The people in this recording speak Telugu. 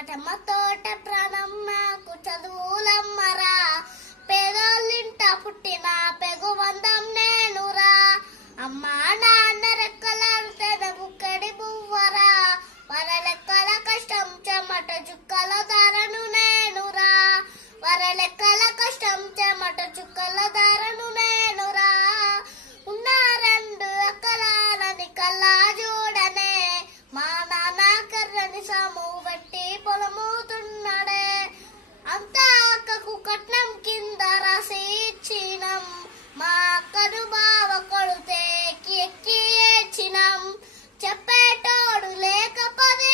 మాటమ్మ తోట ప్రాణం నాకు చదువులమ్మరా, పేదోళ్ళింట పుట్టిన పెగుబంధం నేనురా, అమ్మా నాన్న రెక్కలంటే బుక్కడి బువ్వరా, వర లెక్కల కష్టం చెమట చుక్కల ధరను నేనురా, వర లెక్కల కష్టం చెమట చుక్కల ధరను నేనురా, ఉన్న 2 ఎకరాలని కల్లా చూడనే, మా నాన్న కర్రని సాము బట్టి పొలముతున్నాడే, అంతా అక్కకు కట్నం కింద రాసి ఇచ్చినం, మా అక్కను బావ కొడితే ఎక్కి ఏడ్చినం, చెప్పేటోడు లేక 10